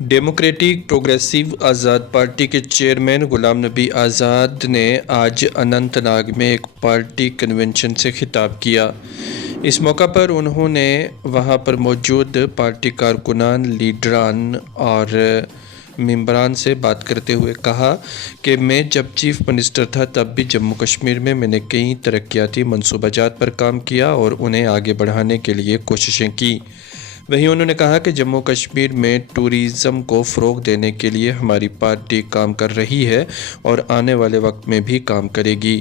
Democratic progressive आज़ाद party के chairman Ghulam Nabi Azad ने आज अनंतनाग में एक पार्टी कन्वेंशन से खिताब किया। इस मौका पर उन्होंने वहां पर मौजूद पार्टी कारकुनान, लीडरान और मेंबरान से बात करते हुए कहा कि मैं जब चीफ मिनिस्टर था तब भी जम्मू कश्मीर में मैंने कई तरक्याती मनसूबाजात पर काम किया और उन्हें आगे बढ़ाने के लिए कोशिशें की। वहीं उन्होंने कहा कि जम्मू कश्मीर में टूरिज़्म को फ़रोग़ देने के लिए हमारी पार्टी काम कर रही है और आने वाले वक्त में भी काम करेगी।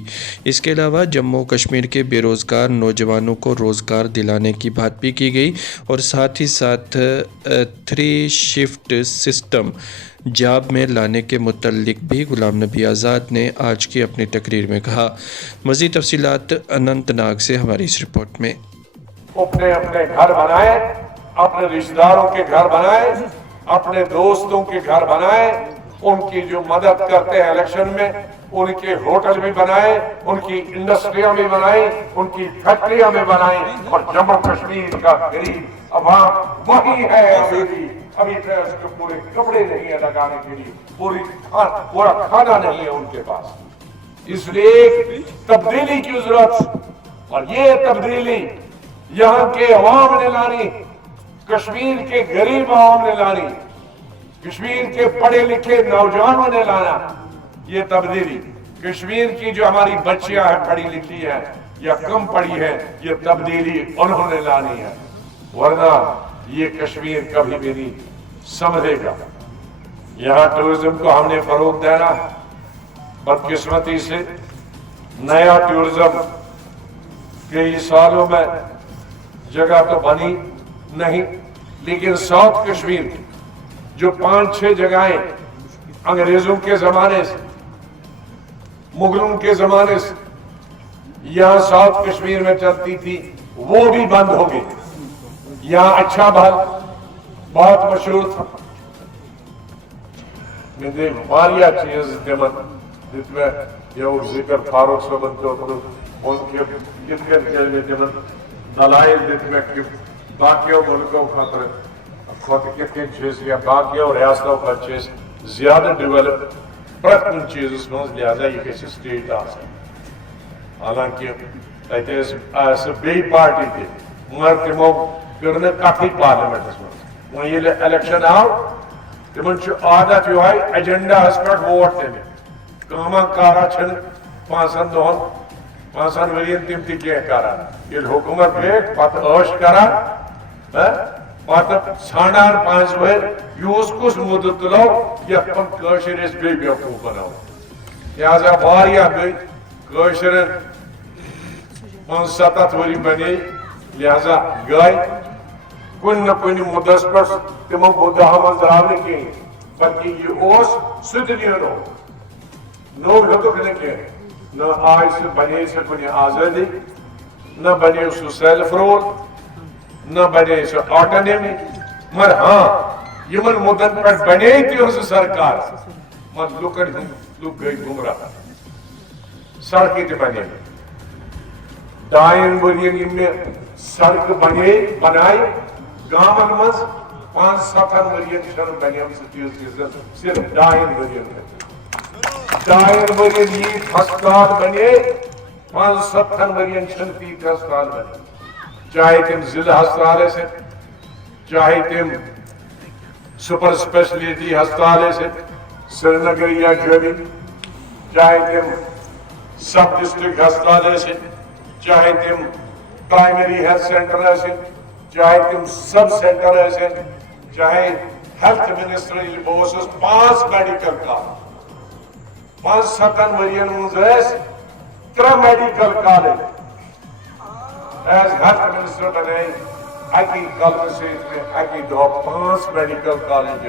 इसके अलावा जम्मू कश्मीर के बेरोज़गार नौजवानों को रोज़गार दिलाने की बात भी की गई और साथ ही साथ 3 शिफ्ट सिस्टम जॉब में लाने के मुतल्लिक भी गुलाम नबी आज़ाद ने आज की अपनी तकरीर में कहा। मज़ीद तफसीलात अनंतनाग से हमारी इस रिपोर्ट में। अपने अपने घर बनाए, अपने रिश्तेदारों के घर बनाए, अपने दोस्तों के घर बनाए, उनकी जो मदद करते हैं इलेक्शन में, उनके होटल भी बनाए, उनकी इंडस्ट्रियां भी बनाई, उनकी फैक्ट्रियां भी बनाई। और जम्मू कश्मीर का गरीब अवाम वही है अभी तक उसके पूरे कपड़े नहीं है लगाने के लिए, पूरा खाना नहीं है उनके पास। इसलिए तब्दीली की जरूरत, और ये तब्दीली यहाँ के अवाम ने लानी, कश्मीर के गरीब आवाम ने लानी, कश्मीर के पढ़े लिखे नौजवानों ने लाना। ये तब्दीली कश्मीर की जो हमारी बच्चियां हैं पढ़ी लिखी है या कम पढ़ी है, ये तब्दीली उन्होंने लानी है, वरना ये कश्मीर कभी भी नहीं समझेगा। यहाँ टूरिज्म को हमने फरोग देना, बदकिस्मती से नया टूरिज्म कई सालों में जगह तो बनी नहीं, लेकिन साउथ कश्मीर जो 5-6 जगहें अंग्रेजों के जमाने से, मुगलों के जमाने से यहां साउथ कश्मीर में चलती थी, वो भी बंद हो गई। यहां अच्छा भल बहुत मशहूर था, वारिया चीज तिमन जिसमें जिक्र फारूक सबन तो उनके तिमन दलाइल दितमें कि बाकियों मुल्कों खातर खुद कित या बाकियों रियासतों का चीज ज्यादा डेवलप प्रथम चीज मज लिहाजा यह स्टेट हालांकि बे पार्टी थी मगर तमो कर कथी पार्लियामेंटस मज वो इलेक्शन आव तिमन आदत ये एजेंडा पे वोट दिन कामा कारा 5 दोहन 5 वरियन तिम तह हुकूमत बैठ पश करा पत ान 5 वर यूस कुछ मुद्द तुलो बे बेवकूफ बनाओ। लिहाजा वारिया गई 5-7 वरी बने, लिहाजा गई कुन न कुन मुद्दस पर तमो मुद्दा मज द्राव कहीं, बल्कि यह सो नो न आय से बने से कुछ आजादी, न बने सो सेल्फ रोल, न बने सो ऑटोनॉमी, मगर हाँ यमन मुद्दन पर बने थी सरकार मत लुक गई गुमराह। सड़कें तो बने 2 वरियन में सड़क बने बनाई गांवन मज 5-7 वरियन बने सिर्फ 2 वरियन में 2 वरियन ये अस्पताल बने 5-7 वरियन तीर्थ अस्पताल बने, चाहे तुम जिला अस्पताल से, चाहे तुम सुपर स्पेशलिटी अस्पताल से श्रीनगर या जोबी, चाहे तुम सब डिस्ट्रिक्ट अस्पताल से, चाहे तुम प्राइमरी हेल्थ सेंटर से, चाहे तुम सब सेंटर से, चाहे हेल्थ मिनिस्टर 5 मेडिकल का 5-7 वरियन मज 3 medical college as health minister बने अकी कल में 5 मेडिकल कॉलेज